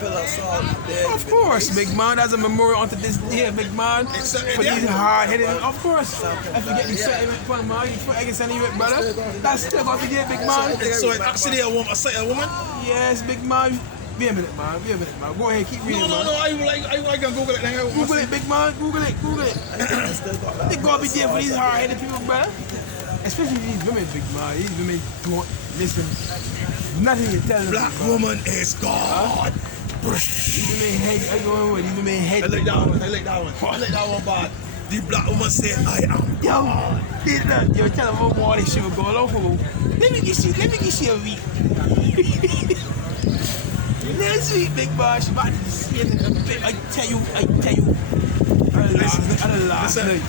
fill us all there. Of course, big man. That's a memorial unto this day, big man. For these hard-headed, of course. If you get the sentiment from man, you put egg sentiment, brother. That's still gonna be there, big man. So it's actually a woman? Yes, big man. Be a minute, man. Go ahead, keep reading. No. I can Google it. Google it, big man. Google it. They gotta be there for these hard-headed people, brother. Especially these women, big man. These women don't listen. Nothing you tell them. Black woman is God. These women hate. These women hate. I like that one bad. The black woman say, I am. Yo, tell them what more they should go along for. Let me get you a week. Next week, big boy, she about to see it. I tell you. I had a last night.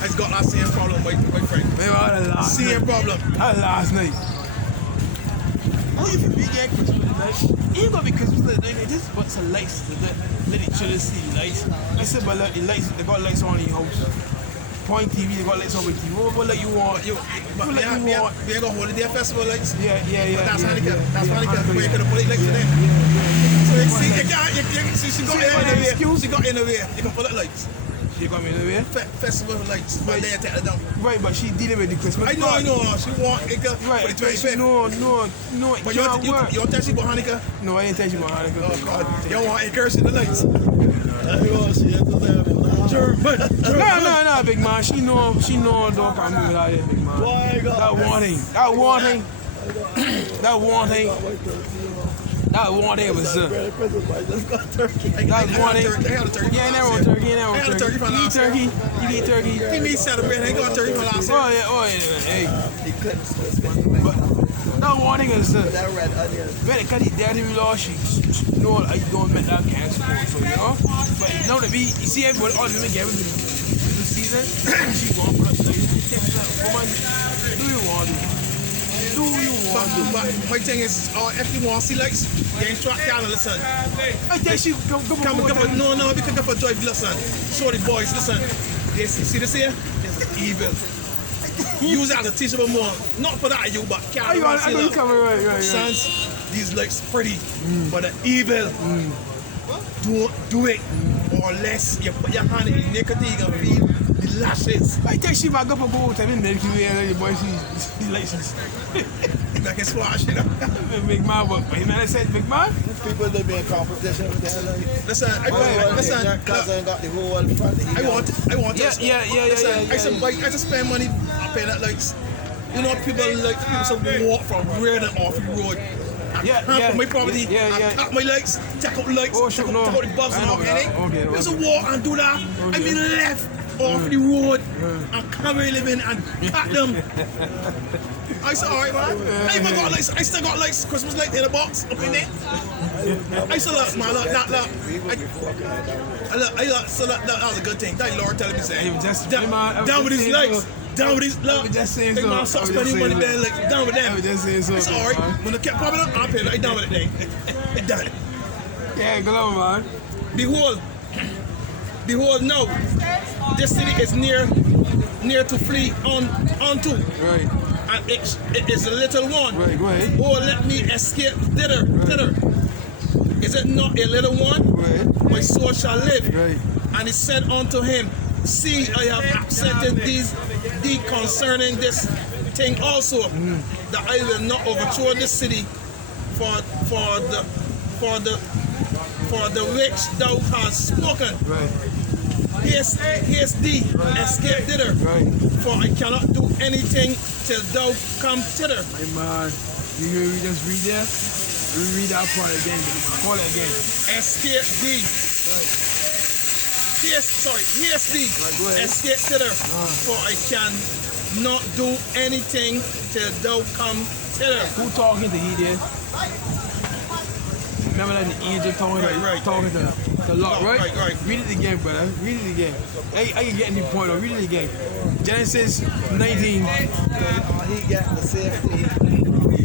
I just got that same problem, my friend. Man, I had a last night. Same problem. I had a last night. Only if you get Christmas night. It ain't gonna be Christmas night. Just put some lights to let the children see the lights. I said, but look, the lights, they got lights on in your house. Point TV, they got lights on with TV. What like you want? We ain't got holiday festival lights. Yeah. But that's handicap. That's handicap. Where you could have put it lights in there. So you see, she got in the way. You can put it lights. She got me in the way? Festival lights. But they take it down. Right, but she dealing with the Christmas. I know. She want it right, for the 25th. No. But you don't tell she about Hanukkah? No, I ain't tell you about Hanukkah. Oh, God. You don't want encouraging the lights. No, big man. She know dog can move out here, big man. That one thing was turkey. You eat turkey. He means celebrate. Ain't got turkey from last year. Oh yeah. Hey. But that one thing is that red onion. when it cut it down to me last she I don't make that kind of sport, so you know. But you know you see everybody all women get everything. You see that? She want to put up woman, do you want to? But my thing is, if you want to see lights, you ain't track down and listen. I think she go No, we can go for drive, listen. Show the boys, listen. See this here? It's evil. Use that to teach them more. Not for that, but can't right. Sons, these lights pretty, but they're evil. Don't do it, or less you put your hand in the nicotine and feel the lashes. I think she might go for gold time in there. The boy, she's license. Like a squash, you know. Big man, but you know, I said big man. People that be in competition with their life. Listen, cousin got the whole front. I want this. Yeah. I just spend money paying that lights. You know, people say walk from Reardon off the road. From my property, I cut my lights, check out the lights, check out the bulbs and all that. There's a walk and do that. I mean left off the road and come here living and cut them. I said, alright man. I even got lights, I still got lights, Christmas light in a box up in there. I said, look man, look. So that was a good thing. That Lord telling me saying, down with these lights. Down with these, look, they man stop spending money there, like, down with them. It's alright. When they kept popping up, I'll pay right down with it then. Done. Yeah, go on, man. Behold now, this city is near to flee onto. Right. And it is a little one. Right, go ahead. Oh, let me escape thither. Is it not a little one? Right. My soul shall live. Right. And he said unto him, see, I have accepted thee concerning this thing also, that I will not overthrow this city for the which thou hast spoken. Right. Here's thee, escape thither, for I cannot do anything till thou come thither. Hey man, you hear me just read that? Read that part again, call it again. Escape thee. Right. Here's thee, escape thither, for I can not do anything till thou come thither. Who talking to he there? Remember that the angel talking to Lot, right? Right. Read it again, brother. Read it again. I can get any point. Read it again. Genesis 19. He got the safety.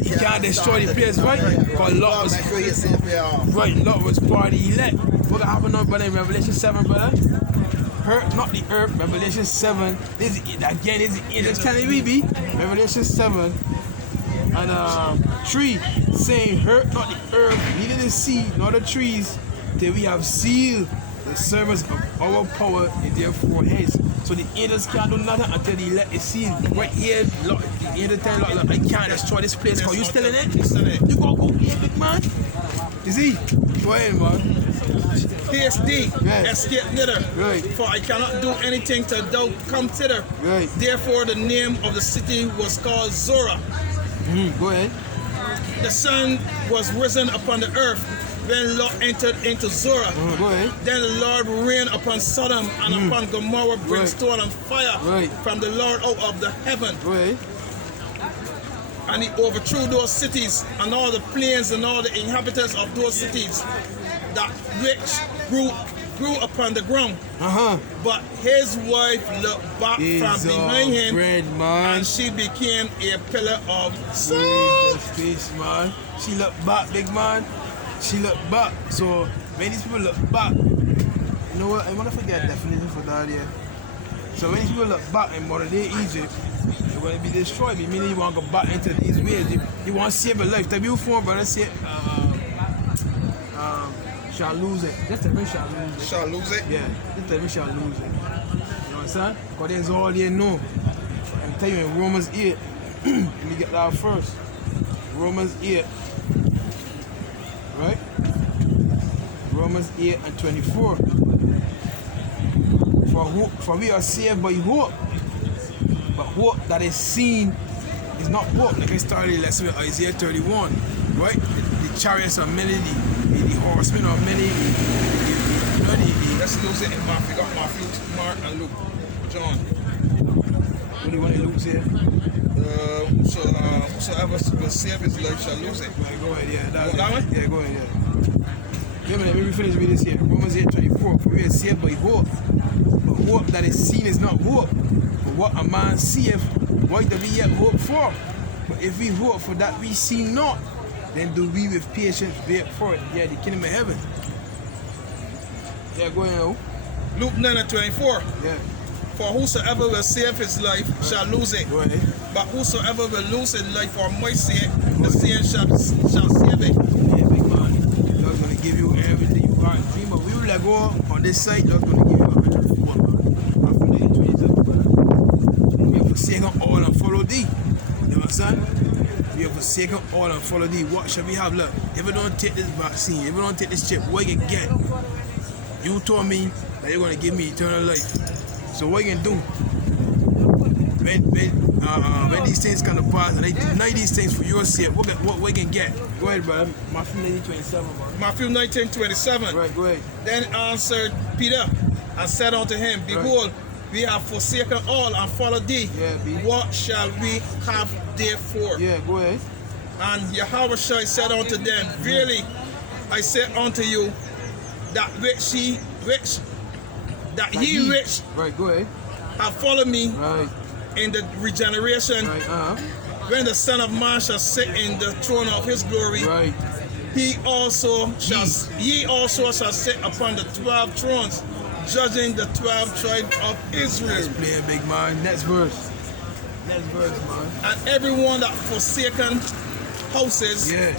He can't destroy the place, right? Because Lot was Lot was part of the elect. What happened on brother in Revelation 7, brother? Hurt not the earth. Revelation 7. This is the angel telling me, be Revelation 7. And 3 saying, hurt not the earth, neither the sea, nor the trees, till we have sealed the service of our power in their foreheads. So the angels can't do nothing until they let it seal. Right here, Lord, the angel tell Lord, I can't destroy this place because you still in it. You gonna go here, big man. You see? Go ahead, man. PSD, Right. escape neither. Right. For I cannot do anything to thou come thither. Right. Therefore the name of the city was called Zorah. Go ahead. The sun was risen upon the earth when Lot entered into Zorah. Go ahead. Then the Lord rained upon Sodom and upon Gomorrah brimstone and fire Right. from the Lord out of the heaven. Go ahead. And he overthrew those cities and all the plains and all the inhabitants of those cities that which grew upon the ground. But his wife looked back from behind him, bread, man. and she became a pillar of salt. Peace, man. She looked back, big man. She looked back. So when these people look back, you know what? I want to forget definition for that here. So when these people look back in modern day Egypt, they're going to be destroyed. Meaning you want to go back into these ways. You want to save a life. Tell me before, brother, say, shall lose it. Just tell me shall lose it. Shall lose it? Yeah, just tell me shall lose it. You understand? Because that's all they know. I'm telling you in Romans 8, let me get that first. Romans 8, right? Romans 8 and 24. For we are saved by hope, but hope that is seen is not hope. Like I started lesson with Isaiah 31, right? The chariots are many, the horsemen are many. Let's lose it in Matthew. Got Matthew, Mark, and Luke. John. What do you want to lose here? Whosoever will save his life shall lose it. Right, go ahead, yeah. That one? Yeah, go ahead, yeah. Wait a minute, let me finish with this here. Romans 8:24. For we are saved by hope. But hope that is seen is not hope. But what a man seeth, what do we yet hope for? But if we hope for that we see not, then do we with patience wait for it. Yeah, the kingdom of heaven. Yeah, go ahead now. Luke 9 and 24. Yeah, For whosoever will save his life shall lose it. go ahead. But whosoever will lose his life for my sake, the same shall save it. Yeah, big man. God's gonna give you everything you got. But we will let go on this side. God's gonna give you 104, man. After the 27, brother. We have forsaken all and follow thee. You understand? We have forsaken all and follow thee. What shall we have? Look, if we don't take this vaccine, if we don't take this chip, what you can get? You told me that you're gonna give me eternal life. So what you can do? When these things come to pass and they deny these things for your sake, what we can get? Go ahead, brother. Matthew 19:27, man. Matthew 19:27. Right, go ahead. Then answered Peter and said unto him, Behold, we have forsaken all and followed thee. Yeah, B. What shall we have therefore? Yeah, go ahead. And Yahushua said unto them, Verily I say unto you, that ye which Right, go ahead. have followed me Right, in the regeneration, right, when the Son of Man shall sit in the throne of his glory, right. ye also shall sit upon the 12 thrones, judging the 12 tribes of Israel. Play a big man. Next verse. Next verse, man. And everyone that forsaken houses, Yeah,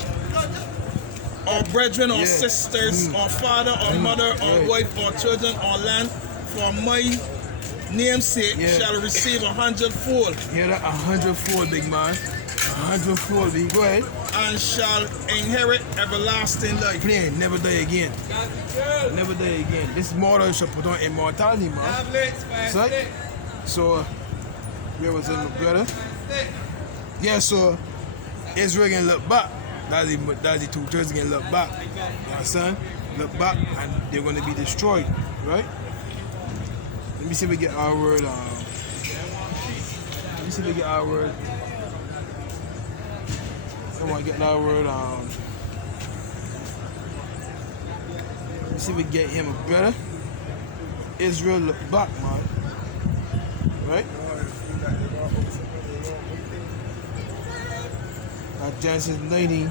or brethren, or Yeah. sisters, or father, or mother, or Right. wife, or children, or land, for my name's sake, Yeah. shall receive 100-fold, hear that? 104, big man. 104, big. Go ahead. and shall inherit everlasting life. Play, never die again. Never die again. This mortal shall put on immortality, man. So, where was it, my brother? Yeah, so Israel can look back. That's the 2/3 can look back. You understand? Look back, and they're going to be destroyed, right? Let me see if we get our word. Let me see if we get our word. I want to get our word. Let me see if we get him a better. Israel look back, man. Right? Genesis 19.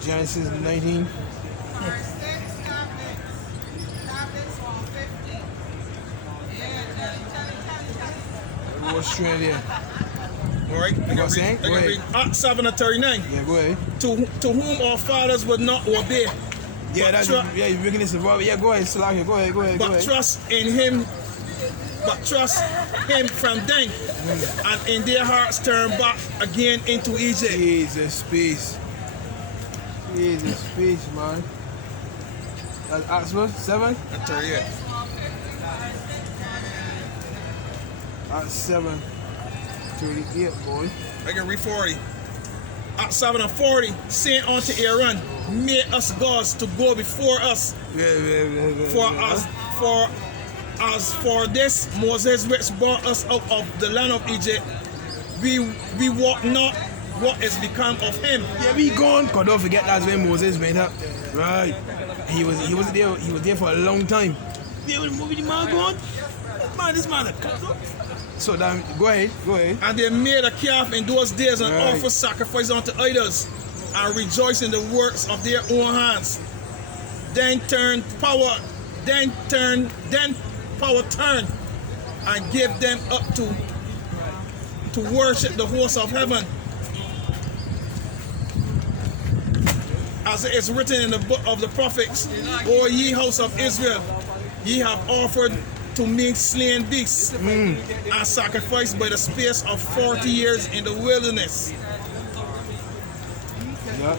Genesis 19. Australia. Alright? You know what I'm saying? Go ahead. Acts 7:39. Yeah, go ahead. To whom our fathers would not obey. Yeah, that's you're making this involved. Yeah, go ahead, Slakia. Go ahead. But trust in him. But trust him from them, and in their hearts turn back again into Egypt. Jesus, peace, man. That's Acts what? 7? That's 38. Acts 7, 38, boy. I can read 40. Acts 7:40, saying unto Aaron, make us gods to go before us. As for this Moses which brought us out of the land of Egypt, we walk not what is become of him. Yeah, we gone. Cause don't forget that's when Moses went up. Right. He was there for a long time. Yeah, when the man gone? This man So then go ahead. And they made a calf in those days and offered sacrifice unto idols and rejoiced in the works of their own hands. Then power turned and gave them up to worship the host of heaven. As it is written in the book of the prophets, O ye house of Israel, ye have offered to me slain beasts and sacrificed by the space of 40 years in the wilderness. Yeah.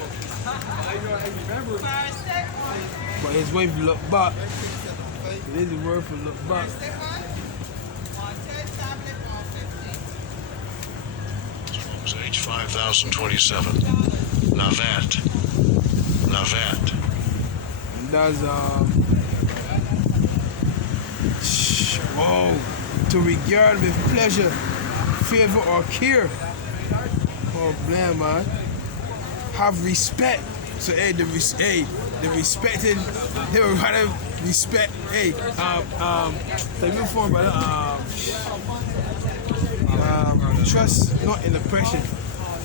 But his wife looked back. It is a word for look back. Age 5027. Navat. And that's whoa. To regard with pleasure, favor or care. Oh man. Have respect. So the respected, they were rather respect. Trust not in oppression.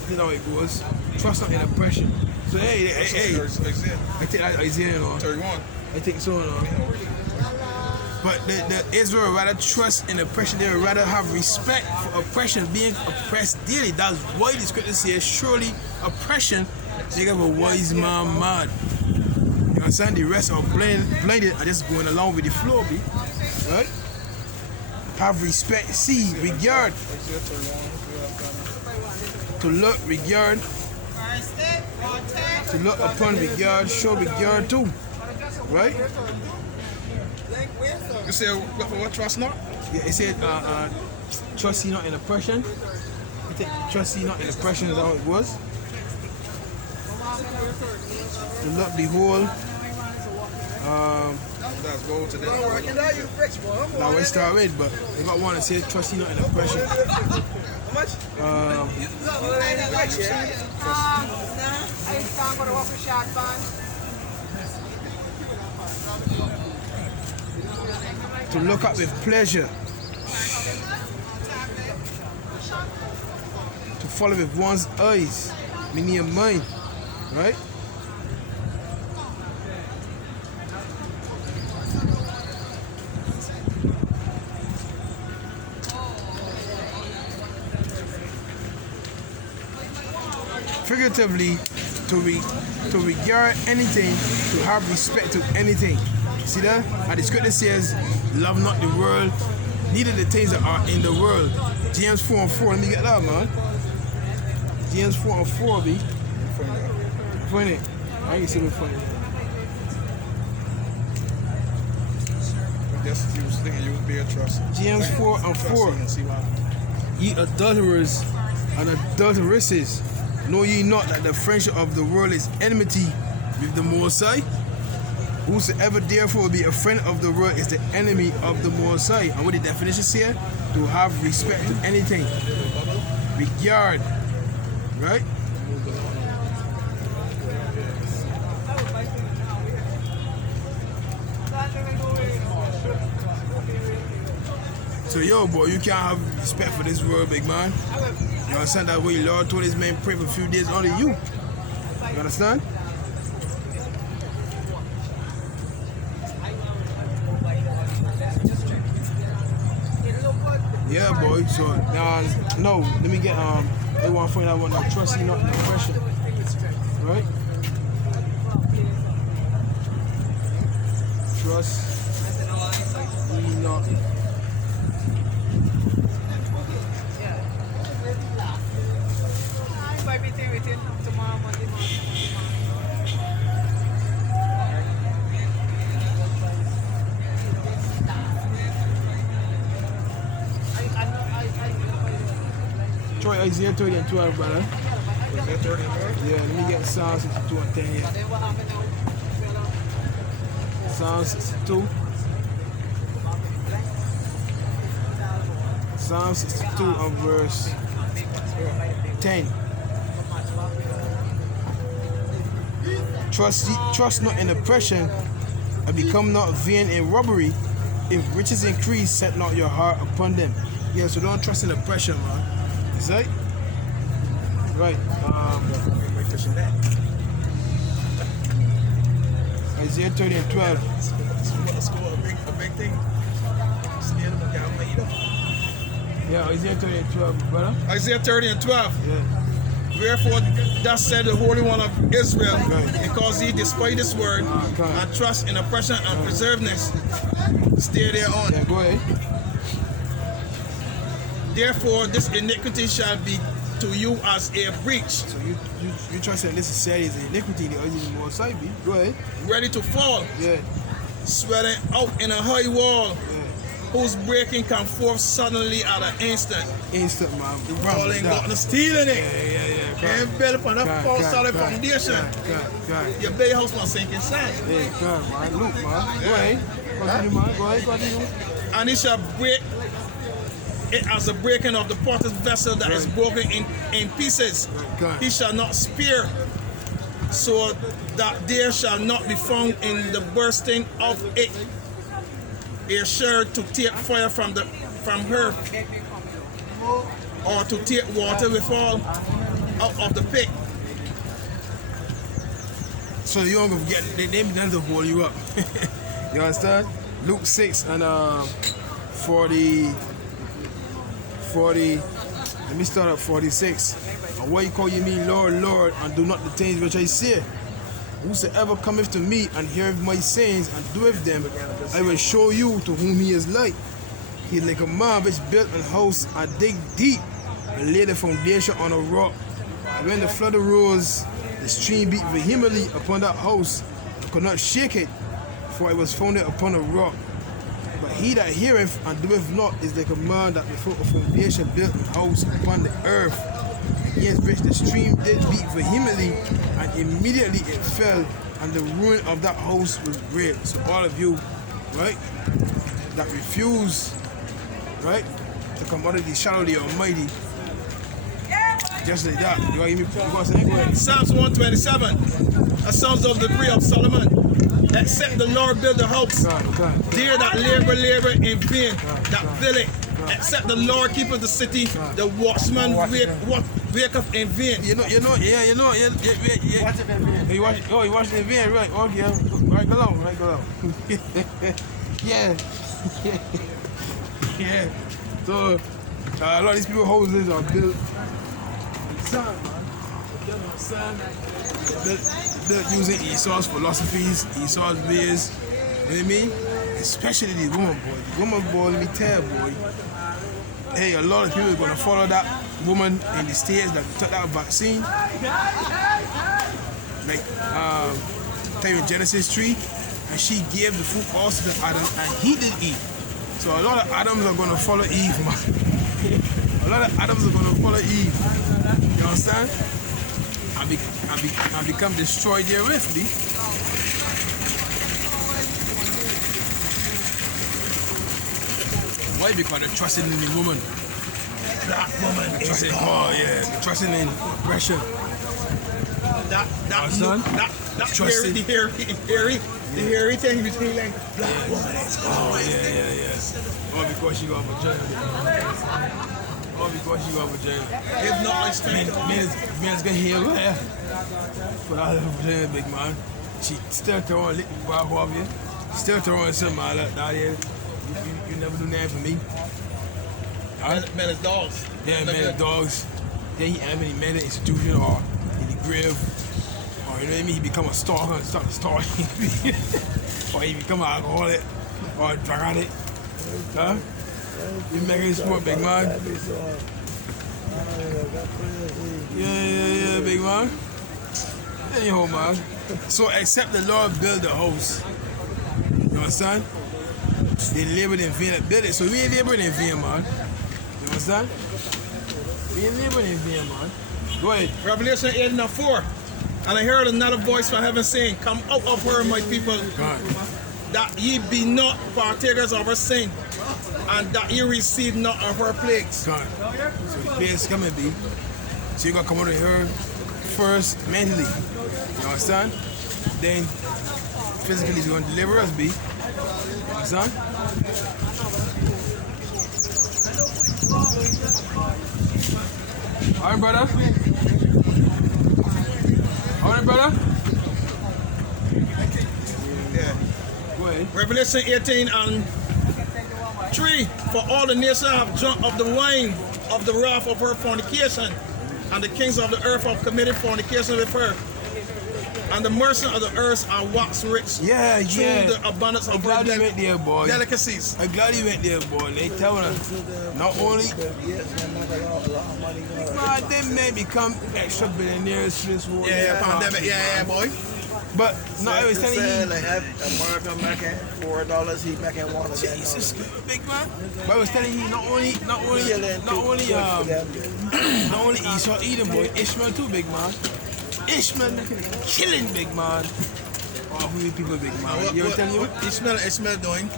You know how it goes. Trust not in oppression. So hey. I think that's Isaiah, 31. I think so, But the Israel rather trust in oppression. They would rather have respect for oppression, being oppressed daily. That's why the scripture says, surely oppression maketh a wise man mad. You understand? The rest are blinded are just going along with the flow, right? Have respect, see, regard. To look, regard. To look upon, regard, show regard too. Right? You say what trust not? Yeah, it said trust ye not in oppression. I think trust ye not in oppression is how it was. To look, behold. Let's go to that. Now we start with, but they got one that says trust ye not in oppression. How much? To look up with pleasure. To follow with one's eyes, meaning your mind, right? Figuratively, to regard anything, to have respect to anything. See that? And the scripture says, love not the world, neither the things that are in the world. James 4:4. Let me get that, man. James 4:4, B. Funny. I ain't see me funny. Just you was thinking you would be a trust. James 4:4. Ye adulterers and adulteresses, know ye not that the friendship of the world is enmity with the Most High? Whosoever therefore be a friend of the world is the enemy of the Most High. And what the definition here? To have respect to anything. Regard. Right? So yo, boy, you can't have respect for this world, big man. You understand that way Lord told his man pray for a few days only you. You understand? Yeah, boy. So no, let me get They want to find out what no trust you not depression. Right? Trust me not. Troy, Isaiah 30 and 12, brother. Isaiah 30 and 12? Yeah, let me get Psalm 62 and 10 here. Psalm 62. Psalm 62 and verse 10. Trust not in oppression, and become not vain in robbery. If riches increase, set not your heart upon them. Yeah, so don't trust in oppression, man. Is that right? Isaiah 30 and 12. A big thing. Yeah, Isaiah 30 and 12, brother. Isaiah 30 and 12. Yeah. Wherefore, thus said the Holy One of Israel, Right. because he despite his word Okay. and trust in oppression and preservedness, stay thereon. Yeah, go ahead. Therefore, this iniquity shall be to you as a breach, So you trust that this society is an iniquity, or is it more side B? Go ahead. ready to fall, Yeah. swelling out in a high wall, Yeah. whose breaking come forth suddenly at an instant. Instant, man. The wall ain't got no steel in it. Yeah. Ain't built upon a solid foundation. God. Your big house must sink inside. Yeah, God, man. Look, man. Go ahead. Continue, man. Go ahead, continue. And he shall break it as the breaking of the potter's vessel that is broken in pieces. God. He shall not spare, so that there shall not be found in the bursting of it a share to take fire from her, or to take water withal out of the pit. So you don't get they began to hold you up. You understand? Luke 6 and 40. Let me start at 46. And why you call you me Lord, Lord, and do not the things which I say? Whosoever cometh to me and heareth my sayings and doeth them, I will show you to whom he is like. He is like a man which built a house and dig deep and laid the foundation on a rock. And when the flood arose, the stream beat vehemently upon that house and could not shake it, for it was founded upon a rock. But he that heareth and doeth not is like a man that before a foundation built a house upon the earth, against which the stream did beat vehemently, and immediately it fell, and the ruin of that house was great. So all of you, right, that refuse, right, to come out of the shadow of the Almighty, just like that. You want to say? Go ahead. Psalms 127, a Psalms of the decree of Solomon. Except the Lord build the house, there that labor in vain, that build it. Except the Lord keepeth the city, the watchman waketh in vain. You watch it in vain, right? Okay, right, go along. Yeah. So, a lot of these people houses are built built using Esau's philosophies, Esau's ways, you know what I mean? Especially the woman boy. The woman boy, let me tell you, boy. Hey, a lot of people are gonna follow that woman in the States that took that vaccine. Like time in Genesis 3, and she gave the fruit also to Adam and he didn't eat. So a lot of Adams are gonna follow Eve, man. A lot of Adams are gonna follow Eve. You understand? And become destroyed therewith, B. Why? Because they're trusting in the woman. That woman is oh yeah, they're trusting in oppression. That Trusting. the hairy thing between like black woman is Oh yeah. All because she got vagina. All because she got vagina. If not, I stand Man's got hair there. But I have vagina, big man. She still throwing lick the bark off you. Still throwing something out of that here. You never do that for me. men as dogs. Yeah, man, dogs. then he end up in the mental institution or in the grave, or you know what I mean, he become a stalker and start a stalk, or he become an alcoholic or a drug addict. Huh? You making it smart, big man. Yeah, big man. Anyhow, man. So except the Lord build the house. You understand? They labored in vain to build it. So we ain't laboring in vain, man. You understand? We ain't laboring in vain, man. Go ahead. Revelation 8:4. And I heard another voice from heaven saying, Come out of her, my people, that ye be not partakers of her sin, and that ye receive not of her plagues. God. So the plagues coming, be. So you gotta come out of here first mentally. You understand? Then physically he's gonna deliver us, be. You understand? Alright, brother. Alright, brother. Yeah. Go ahead. Revelation 18:3. For all the nations have drunk of the wine of the wrath of her fornication, and the kings of the earth have committed fornication with her. And the merchants of the earth are waxed rich through the abundance of her delicacies. I'm glad you went there, boy. They telling us not only man, they may become extra billionaires through this war. Pandemic, boy. But no, I was telling you, like America making $4, he making $1. Jesus, big man. But I was telling you, not only Esau Edom, boy, Ishmael too, big man. Ishmael making a killing, big man. Oh, who are people, big man? You ever tell you? What Ishmael doing?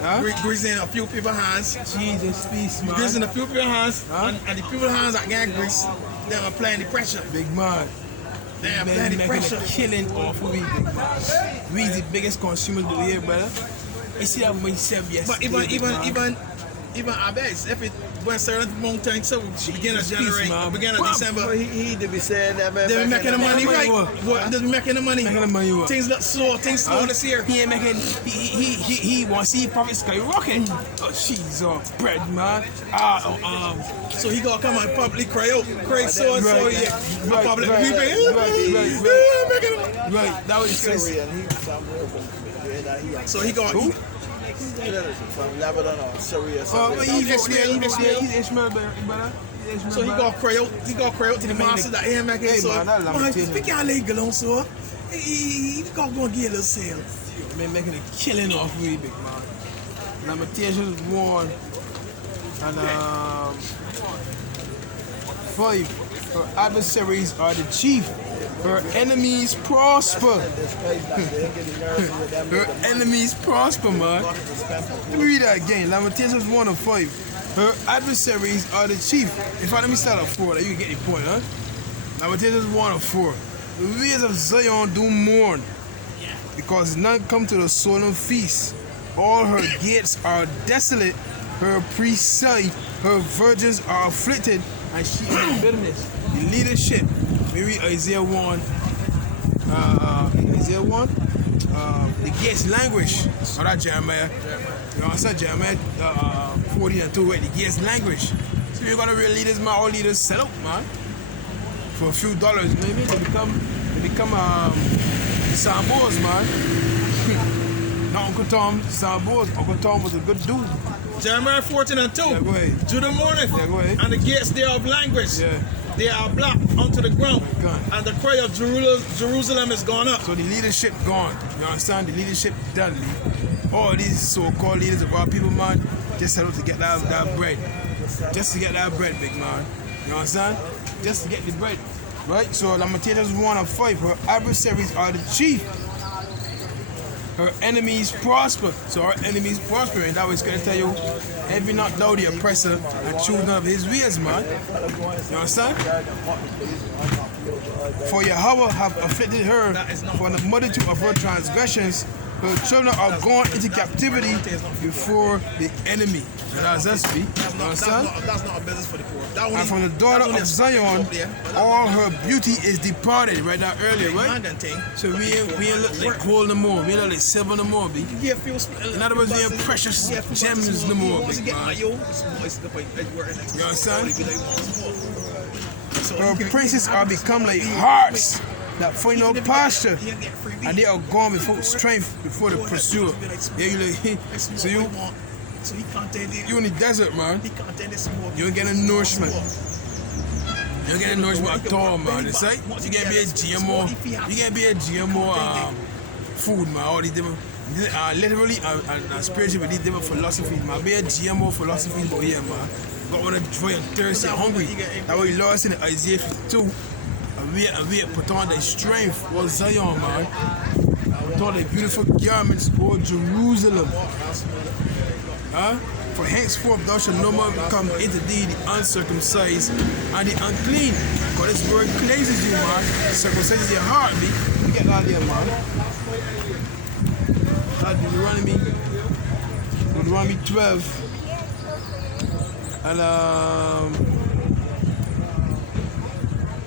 Huh? Greasing a few people's hands. Jesus, peace, man. Greasing a few people's hands, Huh? and the people's hands that get grease, they're applying the pressure. Big man. They're Man, applying the making pressure. a killing off of we, big man. We the biggest consumers do here, brother. You see that we said yesterday. But big man. even I bet if it went certain mountain, so beginning of January, man. beginning of December, He to be saying that, man. they're making the money, right? What? They're making the money. Making the money, what? Things look slow. Things slow this year. He ain't making. He wants to see profit skyrocketing. Oh, she's bread, man. So he gonna come and publicly cry out, cry so and so. Yeah, public right. That was the Syrian, he from So he gonna. Who? from Lebanon or Syria. Oh, but he's Ishmael. Ishmael, brother. So he gonna cry out. He gonna cry out to the master that he ain't making. Hey, So man, that lamentation. we can't let go on, so he gonna go and get a little sale. Man, making a killing off me, big man. Lamentations 1 and 5. Her adversaries are the chief. Her enemies prosper. Her enemies prosper, man. Let me read that again. Lamentations 1 and 5. Her adversaries are the chief. In fact, let me start at 4. That you get the point, huh? Lamentations 1 and 4. The ways of Zion do mourn, because none come to the solemn feast. All her gates are desolate. Her priests sigh. Her virgins are afflicted, and she is in bitterness. The leadership. We read Isaiah 1. Isaiah 1. The gates languish. Oh, that Jeremiah. You know, I said Jeremiah 40 and 2, right? The gates languish. So you're gonna real leaders, man. All leaders sell out, man. For a few dollars, maybe they become Sambos, man. Not Uncle Tom, Sambos. Uncle Tom was a good dude. Jeremiah 14 and 2. Yeah, go ahead. Judah mourneth, Yeah, go ahead. and the gates thereof languish. Yeah. They are black unto the ground, God. and the cry of Jerusalem is gone up. So the leadership gone. You understand? The leadership done. All these so-called leaders of our people, man, just set out to get that bread. Just to get that bread, big man. You understand? Just to get the bread. Right? So Lamentations 1 and 5. Her adversaries are the chief. Her enemies prosper. So her enemies prosper. And that was going to tell you, envy not thou the oppressor, and choose none of his ways, man. You understand? For Yahweh have afflicted her for the multitude of her transgressions. Her children are gone into captivity before the enemy. And that's us, be. You understand? That's not a business for the poor. And from the daughter of Zion, all her beauty is departed. Right now earlier, right? So we ain't look like gold no more. We ain't look like silver no more, be. In other words, we ain't precious gems no more, big man. You understand? princes are become like hearts that find no pasture, and they are gone without strength before the pursuer. Yeah, you like, so you in the desert, man. You don't get no nourishment. You don't get no nourishment at all, man. It's like you get be a GMO. You get be a GMO food, man. All these different, literally and spiritually with these different philosophies, man. Be a GMO philosophy, but yeah, man. Got one of dry and thirsty and hungry. That's what he lost in Isaiah 52. And we put on their strength, was Zion, man. Put on their beautiful garments, O Jerusalem. Huh? For henceforth thou shalt no more come into thee the uncircumcised and the unclean. For this word cleanses you, man. Circumcises your heart, me. You get out there, man. Deuteronomy 12 and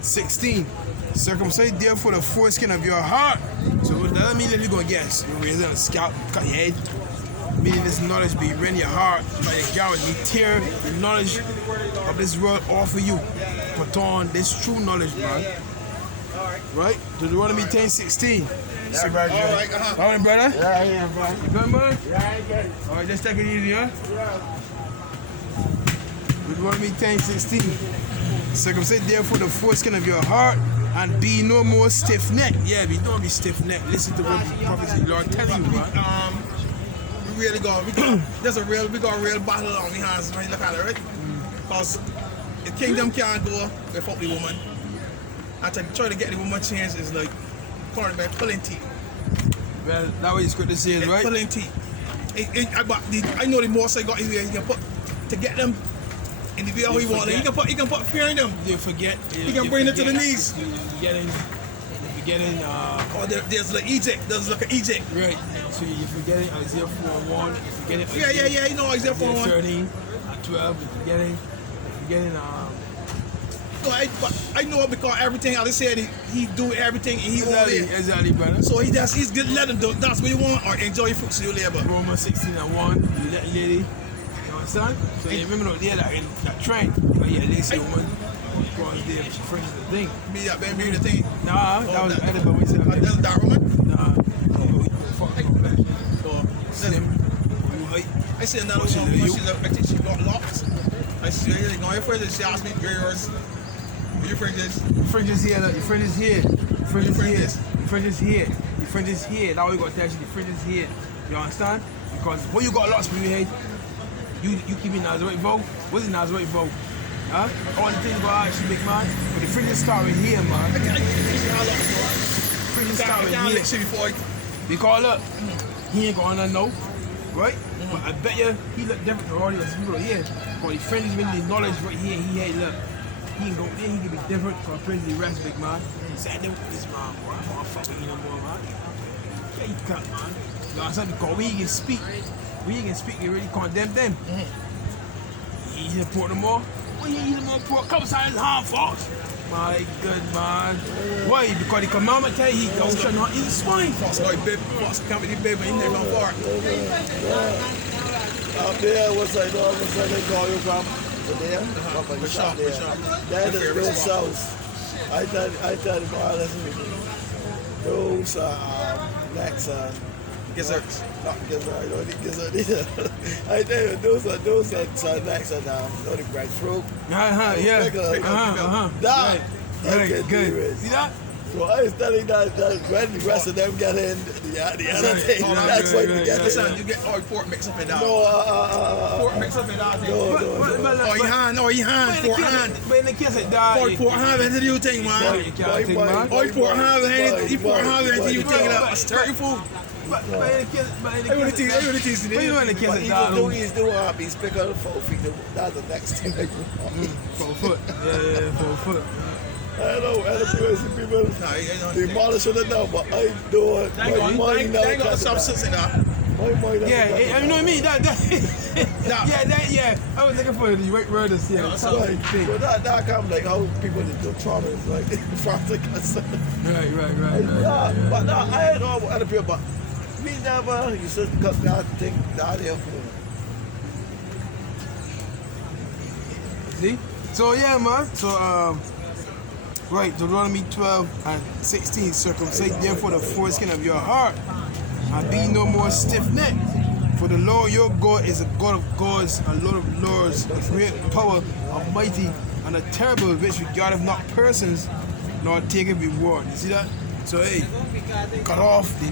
16. Circumcise therefore the foreskin of your heart. So that doesn't mean that you're going to get razor and scalp, cut your head. Meaning this knowledge be rend your heart, by your garment, be tear the knowledge of this world off of you. Put on this true knowledge, man. Right? Deuteronomy 10:16. Yeah, brother. All right, All right, brother? Yeah, brother. You good, man? Yeah, I get it. All right, just take it easy, huh? Deuteronomy 10:16. Circumcise therefore the foreskin of your heart and be no more stiff-necked. Yeah, we don't be stiff-necked. Listen to what the prophecy Lord telling you, man. We got a real battle on the hands when you look at it, right? Because the kingdom can't go without the woman. And to try to get the woman changed is like part by pulling teeth. Well, that's what the scripture says, right? Pulling teeth. I know the more I got in here, he can put to get them in the way how he want them. He can put fear in them. You forget. He can bring them to the knees. Forgetting. Oh, there's like Egypt. There's like an Egypt. Right. So you're forgetting Isaiah 4:1. You're forgetting. Yeah. You know Isaiah 4:1. 13, 12. You're forgetting. No, I know because everything I just said he do everything and he all there. Exactly, brother. So he's just let him do. That's what you want or enjoy your fruits of your labor. Romans 16:1. You let lady. You understand? So you remember there that train. But yeah, they say woman. Because there she brings the thing. Be the thing. Nah, that was better, but we said that's that woman. Nah. I see another one. I think she got locked. I see her going your friend. She asked me, "Where yours? Where your friend is?" Your friend is here. Look, your friend is here. Your friend is here. Your friend is here. Your friend is here. That's what you got to tell you. Your friend is here. You understand? Because when you got lost in your head, you keep it Nazarite vote. What's the Nazarite vote? Huh? All the things about actually big man. But the friend is starting here, man. I can't Friend is starting here. Because look, he ain't gonna know, right? But I bet you he look different to all the other people here. But his friend is really the knowledge right here. He ain't look. He can go there, he can be different compared to the rest, big man. He said, I know this man, boy, I'm not fucking you no more, man. Yeah, you can't, man. You know what I'm saying? Because we can speak. You really condemn them. He support them more. Well, he them more poor. Come sign harm for us. My good man. Why? Because the commandment tell you, thou shalt not eat swine. Fox can't be the baby, he never far. Up there, what's that they call you from? There? The shop there. That is those south. I tell you, boy, listen to me. Those next Gizzards. not gizzard, no the gizzard either. I tell you, those are next and no the breadfruit. Yeah. That Right, good. See that? So I was telling that when the rest of them get in, the other thing, that's why we get in. Listen, you get all pork mix up in that. No, pork mix up in that. no. Pork hand. But in the case of that, Pork hand into you thing, man. you can't think, man. Pork hand into you thing, that's dirty food. But in the case, I want to teach you. but you in the case of Even that, though he's doing these pickle 4 feet, that's the next thing I do. 4 foot. Yeah, 4 foot. I know, other people demolish it now, but I do it. My mind now. They got substance in that. My mind. Yeah, you know what I mean? That I was looking for the right word to say. Right. So that kind of like how people do trauma is like frantic. Right. But no, I know other people, but me never used to cut that thing down here. See? So yeah, man. So Right, Deuteronomy 12:16. Circumcise therefore the foreskin of your heart, and be no more stiff-necked. For the Lord your God is a God of gods, and Lord of lords, a great power, almighty, and a terrible, which regardeth not persons, nor taketh reward. You see that? So hey, cut off the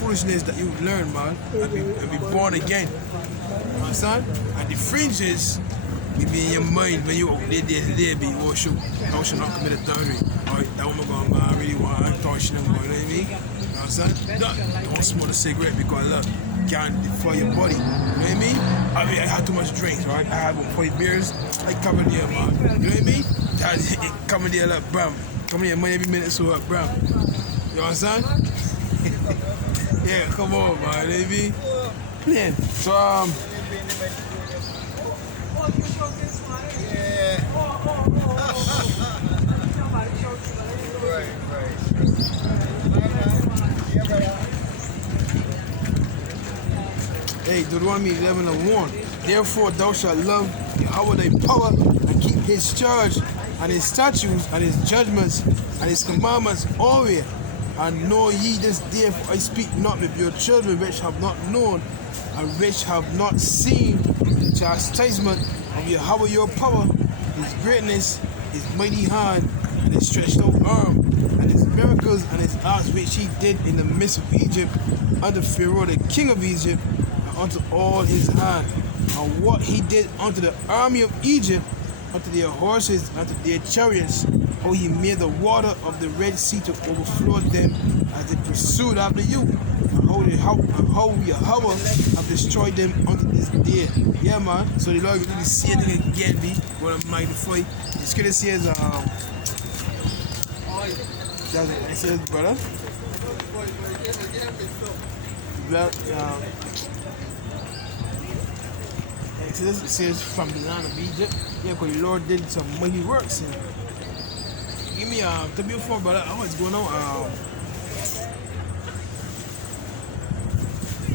foolishness that you've learned, man, and be born again. You understand? And the fringes will be in your mind when you out there day be worship. Thou shalt not commit adultery. Alright, that woman going, man, I really want to touch them, you know what I mean? You understand? Don't smoke a cigarette because look, can't destroy your body. You know what I mean? I mean, I had too much drinks, right? I had about 40 beers. I come in there, man. You know what I mean? I come in there like, bam. Come in here, money every minute, so up, bam. You understand? Yeah, come on, man. You know what I mean? Yeah. So, hey, Deuteronomy 11:1. Therefore thou shalt love Yahweh thy power, and keep his charge, and his statutes, and his judgments, and his commandments always. And know ye this day, for I speak not with your children which have not known, and which have not seen the chastisement of Yahweh your power, his greatness, his mighty hand, and his stretched out arm, and his miracles, and his acts which he did in the midst of Egypt, unto Pharaoh the king of Egypt, and unto all his hand, and what he did unto the army of Egypt, unto their horses, unto their chariots, how he made the water of the Red Sea to overflow them as they pursued after you, and how Yahweh have destroyed them unto this day. Yeah, man. So the Lord will really see it again, be what I'm magnify. The scripture says, it says, brother, it says from the land of Egypt. Yeah, because the Lord did some mighty works. And give me to be before, brother, what's going on?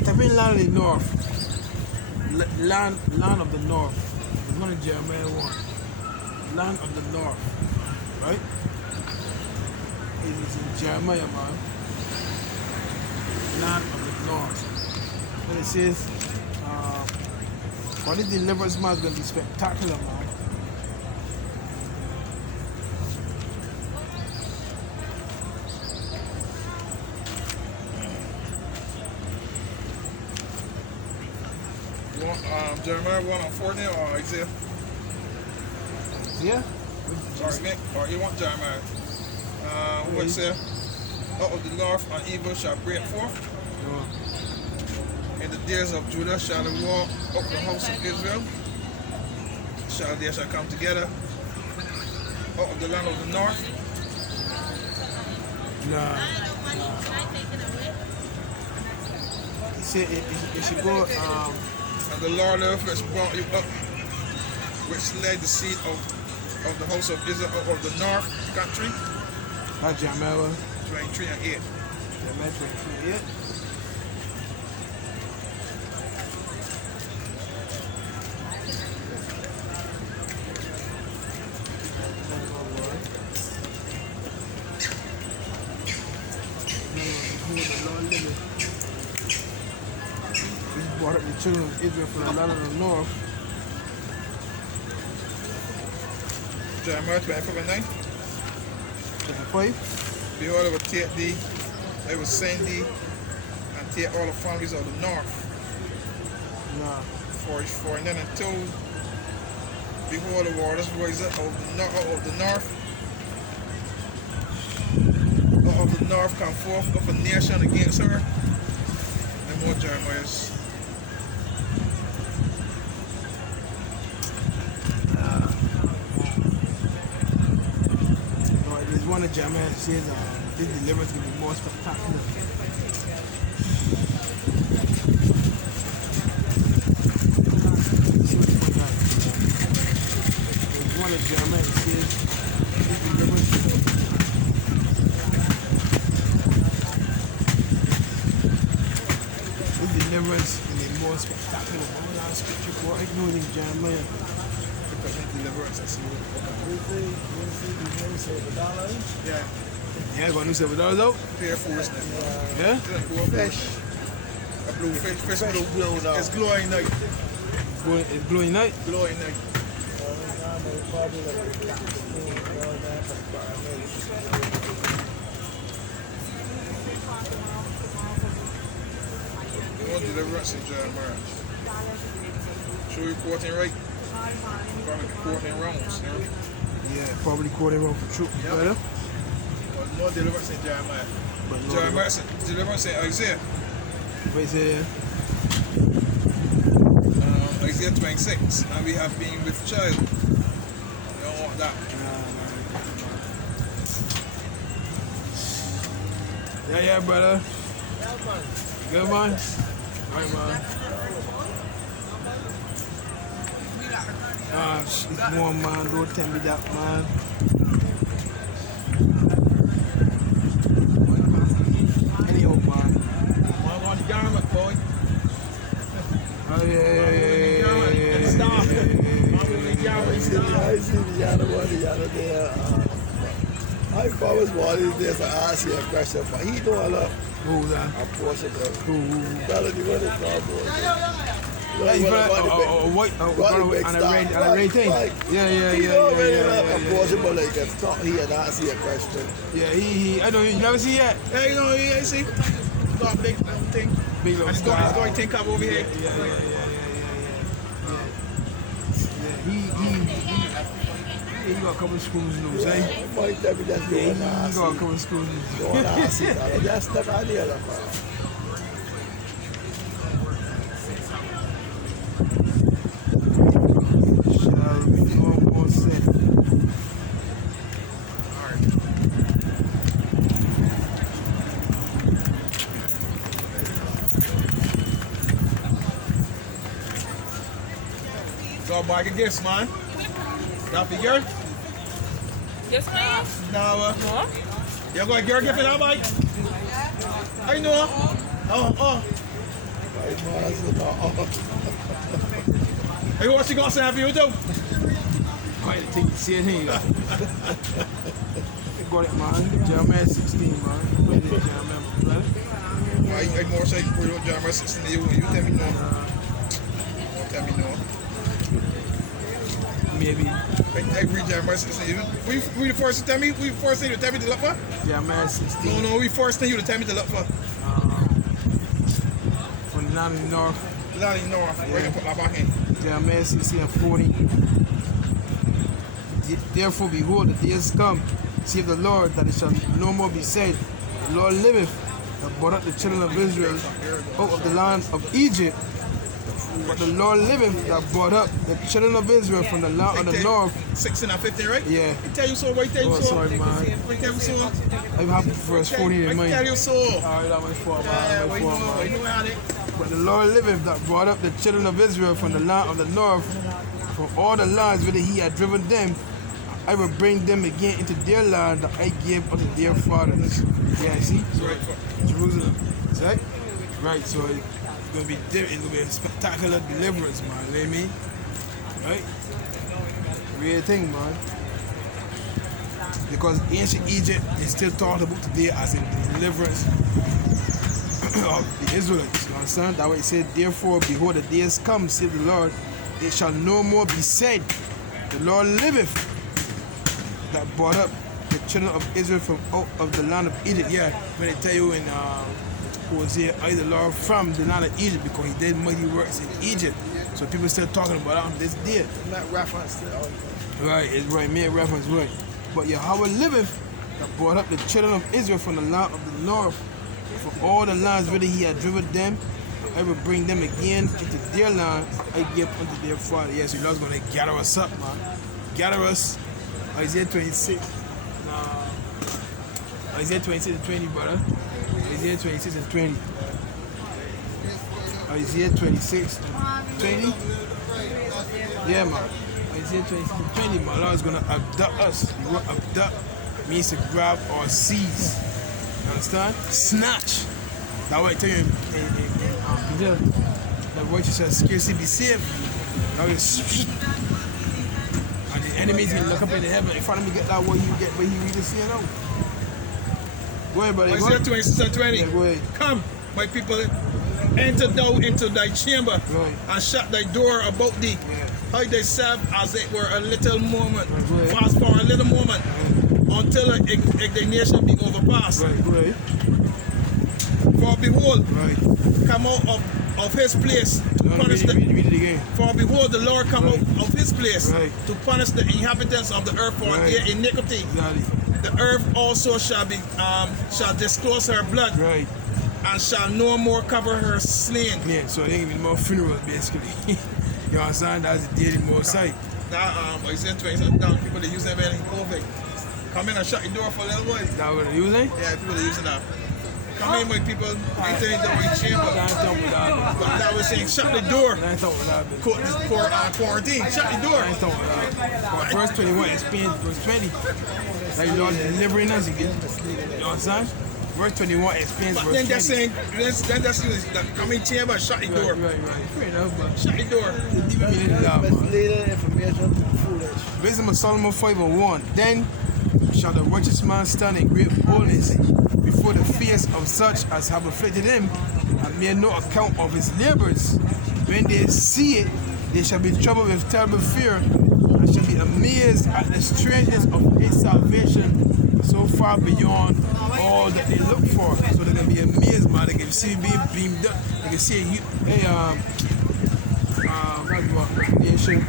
Type in land of the north. Land of the north. It's not in Jeremiah 1. Land of the north. Right? It is in Jeremiah, man. Land of the north. And it says, this deliverance, man, is going to be spectacular, man. Jeremiah 1:14 or Isaiah? Yeah? Sorry, Nick. Or you want Jeremiah? What it say? Out of the north and evil shall break forth. In the days of Judah shall the war up the house of Israel. They shall come together out of the land of the north. Nah. It should go, and the Lord which brought you up, which led the seed of the house of Israel out of the north country. That's Jeremiah 23:8. Jeremiah 23:8. Brought up the children of Israel from the land of the north. Jeremiah 25:9. 25. Behold, I will take thee, I will send thee, and take all the families of the north. Nah. For then until behold, the waters rise up of the north. Out of the north come forth of a nation against her. And more Jeremiah's. One of Jeremiah says this deliverance will be more spectacular. There's one of Jeremiah says this deliverance will be more spectacular. All our scripture for I know in Jeremiah. deliverance and see what You see the new $7? Yeah. Yeah, got new $7 out. Fair Force now. Yeah? Fish. A blue fish. Fish Fish blue. blue now. It's glowing night. It's glowing night. Glowing night. Probably like You want deliverance in Jeremiah. Should we reporting right? Probably reporting rounds. Yeah, probably quarter round for true. Yeah. Better. But no deliverance in Jeremiah. But no Deliverance in Isaiah. What is it? Isaiah 26. And we have been with child. You don't want that. Yeah, brother. Good man. Alright, man. It's warm, man. Don't tell me that, man. Anyhow, man. I want the garment, boy. Oh, yeah. I see the other one the other day. I always wanted this to ask you a question, but he know a lot. Who's that? A portion of Who? brother, the one that's called Yeah, you got a white and a red thing. Yeah. A portion, but like if talk here and ask you a question. Yeah, he. I know you never see yet. Yeah, you know, yeah, see? Got a big thing. Big little And it's star. going to think up over here. Yeah. He got a couple of screws loose, eh? Might tell me that's Yeah, going he to ask got a you. couple of screws loose. Going to ask you. That's the idea of it. Shall be no more said. Go buy the gifts, man. Got the girl? Yes, ma'am. No, Huh? you got a girl gift in that bike? I know. Oh. Hey, what she gonna say for you, though? Quite a thing to see it here. Got it, man. Jeremiah 16, man. Where is it, Jeremiah, brother? I more say for you, Jeremiah 16. You tell me no. Don't tell me no. Maybe. I read Jeremiah 16. We forced to tell me? We forced you to tell me to look for? Jeremiah 16. No, we forced you to tell me to look for. From the land of the north. Not in north. Where you put my back in? Jeremiah 16 and 40. Therefore, behold, the days come, save the Lord, that it shall no more be said, the Lord liveth, that brought up the children of Israel out of the land of Egypt. But the Lord liveth, that brought up the children of Israel from the land of the north. 16 and 15, right? Yeah. I tell you so, right? Tell you Oh, so. sorry, man. I tell you so. I have verse 40 in I mind. tell you so. Alright, that was for Yeah, man. we know how it. But the Lord liveth, that brought up the children of Israel from the land of the north, from all the lands whither he had driven them. I will bring them again into their land that I gave unto their fathers. Yeah, see? Right. Jerusalem. See? Right, so it's gonna be different. It's gonna be a spectacular deliverance, man. You know what I mean? Right? Real thing, man. Because ancient Egypt is still talked about today as a deliverance of the Israelites. You understand? That way it said, therefore, behold, the days come, saith the Lord, it shall no more be said, the Lord liveth, that brought up the children of Israel from out of the land of Egypt. Yeah, when they tell you in Hosea, I the Lord from the land of Egypt, because he did mighty works in Egypt. So people still talking about it on this day. Not reference to all. Right, it's right, made reference, right. But Yahweh liveth, that brought up the children of Israel from the land of the north, from all the lands whither he had driven them. I will bring them again into their land I gave unto their father. Yes, the Lord's going to gather us up, man. Gather us. Isaiah 26. Isaiah 26 and 20, brother. Isaiah 26 and 20. Isaiah 26 and 20. Yeah, man. Isaiah 26 and 20, my Lord is going to abduct us. The word abduct means to grab or seize. You understand? Snatch. That way I tell you the righteous shall scarcely be saved. That is enemies can look up into heaven. If I let me get that what he really seeing out. Go ahead, buddy. Isaiah 20, Sister 20. Yeah, go ahead. Come, my people, enter thou into thy chamber Right. and shut thy door about thee. Yeah. Hide thyself as it were a little moment. Right. Fast for a little moment until indignation be overpassed. Right, go ahead. For behold, Right. come out of his place to punish Read the. it again. For behold, the Lord come out of his place Right. to punish the inhabitants of the earth for Right. their iniquity. Exactly. The earth also shall disclose her blood Right. and shall no more cover her slain. Yeah, so it ain't even more funerals basically. You understand? That's the daily more sight. Now, Isaiah 20, down people they use them in COVID. Come in and shut the door for a little while. That what you saying? Yeah, people are using that. Come in, my people. Enter into my chamber. I ain't talking about that. But that was saying, shut the door. I ain't talking about that. Quarantine. Shut the door. I ain't talking about that. Verse 21 explains verse 20. Like Lord delivering us again. You understand? Verse 21 explains But verse 20. then they're saying, then that's come in chamber, shut the door. Right. Fair enough, but Shut the door. deep meaning in that, man. Misleading information, foolish. Wisdom of Solomon 5:1. Then shall the righteous man stand in great boldness before the face of such as have afflicted him, and made no account of his labors. When they see it, they shall be troubled with terrible fear, and shall be amazed at the strangeness of his salvation, so far beyond all that they look for. So they're gonna be amazed, man. They can see being beamed up. They can see that's what Revelation.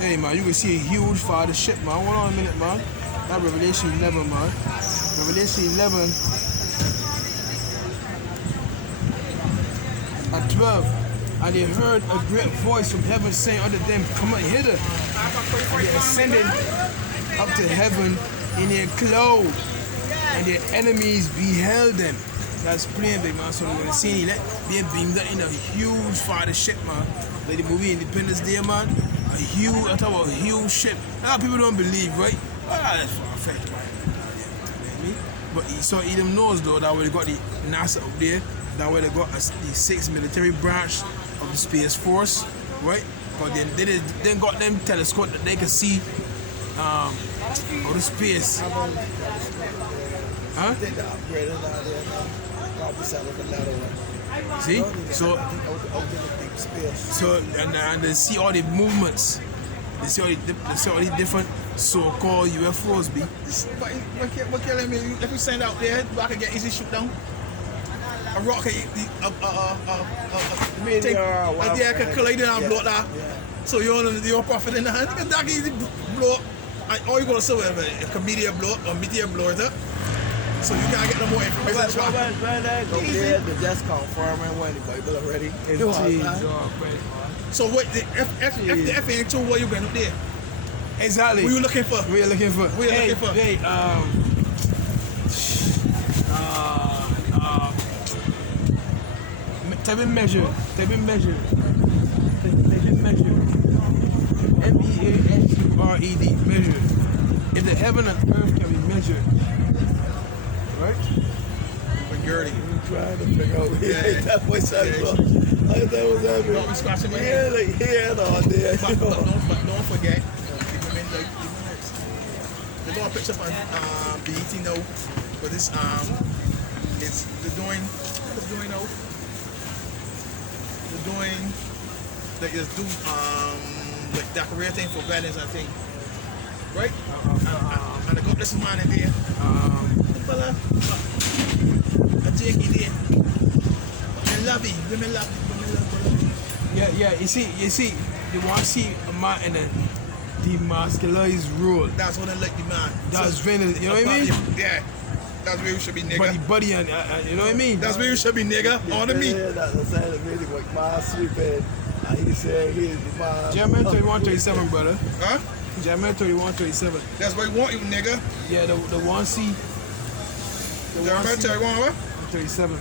Hey man, you can see a huge fathership, man. Hold on a minute, man. That Revelation 11, man. Revelation 11 at 12. And they heard a great voice from heaven saying unto them, come up hither. And they ascended up to heaven in a cloud, and their enemies beheld them. That's plain, big man. So we're gonna see they beamed up in a huge fathership, man. Like the movie Independence Day, man. I talk about a huge ship. A lot of people don't believe, right? That's far-fetched, man. You know what I mean? But so Edom knows though that way they got the NASA up there, that way they got the 6th military branch of the Space Force, right? But then they then got them telescope that they can see outer space. Huh? They upgraded out there now. Probably selling another one. See? So Deep space. So and they see all the movements. They see all the different so-called UFOs be. What can me? If we send out there, I can get easy shoot down. A rock can can collide and blow that. So you're profit in the hand. You can that easy blow up. All you gonna say is a meteor blow up or meteor blow it up. So you can't get no more information. They just confirming when the Bible already. So what if the F ain't told what you been up there? Exactly. What you looking for? What you looking for? What you looking for? Type in measure. MEASURED. Measure. If the heaven and earth can be measured. Right? Gertie. Trying to figure out where that voice out from. I thought it was happening. Don't be scratching my Yeah, head. like here and on there. But don't forget, people mean like they're gonna pitch up on BET now for this it's they're doing now. They're doing like just do like decorating for weddings I think. Right? And they got this man in there. The fella a Jakey there. Women love it. Yeah. You see, you want to see a man in a demasculized role. That's what I like the man. That's really, you know what I mean? Yeah. That's where you should be, nigga. Buddy, and you know what I mean? That's where you should be, nigga. On to me. Yeah, that's the side of the video with my sweeping. And he said he's the man. Jeremiah 31:37, brother. Huh? Jeremiah 31:37. That's what you want, you nigga. Yeah, the one C. Jeremiah 31 what? 37.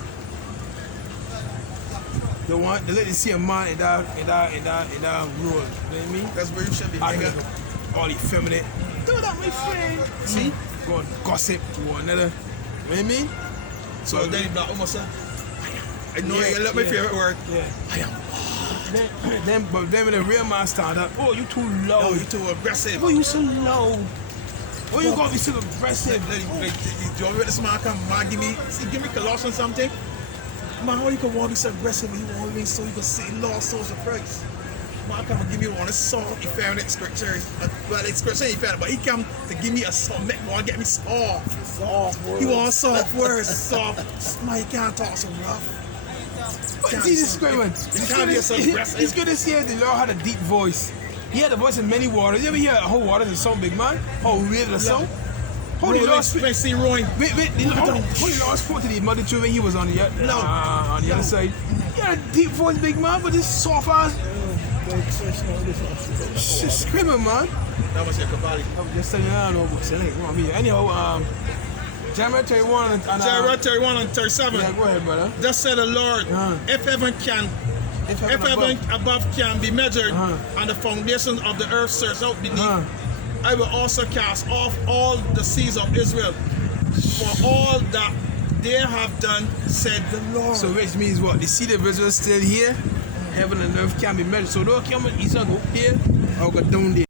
They let you see a man in that role. You know what I mean? That's where you should be, I nigga. all effeminate. Do that, my friend. See? Go and gossip to one another. You know what I mean? So then you black almost I know you love my favorite word. Yeah. I am But then when the real man stand up, oh, you too low. Oh, you too aggressive. Oh, you so low. Oh, you gotta be so aggressive. Do you this man come, man, give me Colossians something? Man, how you can want to be so aggressive when you want to be so you can see lost souls of Christ? Man, come and give me one, a soft, effeminate scripture. Well, it's scripture effeminate, but he come to give me a soft, want to get me soft. Soft words. He want soft words, soft. Man, you can't talk so rough. But Jesus screaming. It's good to see the Lord had a deep voice. He had a voice in many waters. You ever hear a whole waters in song, big man? How weird the song? Holy Lord spoke. Wait, see Roy. Holy Lord spoke to the multitude when he was on the other side. He had a deep voice, big man, but this soft ass. She's screaming, man. That was your Cavalli. I'm just saying, I don't know what's saying. Anyhow, Jeremiah 31 and Jeremiah 31 and 37. Yeah, go ahead, brother. Thus said the Lord, if heaven above can be measured, and the foundations of the earth searched out beneath, I will also cast off all the seas of Israel for all that they have done, said the Lord. So which means what? The seed of Israel is still here. Heaven and earth can be measured. So don't come east or go here or go down there.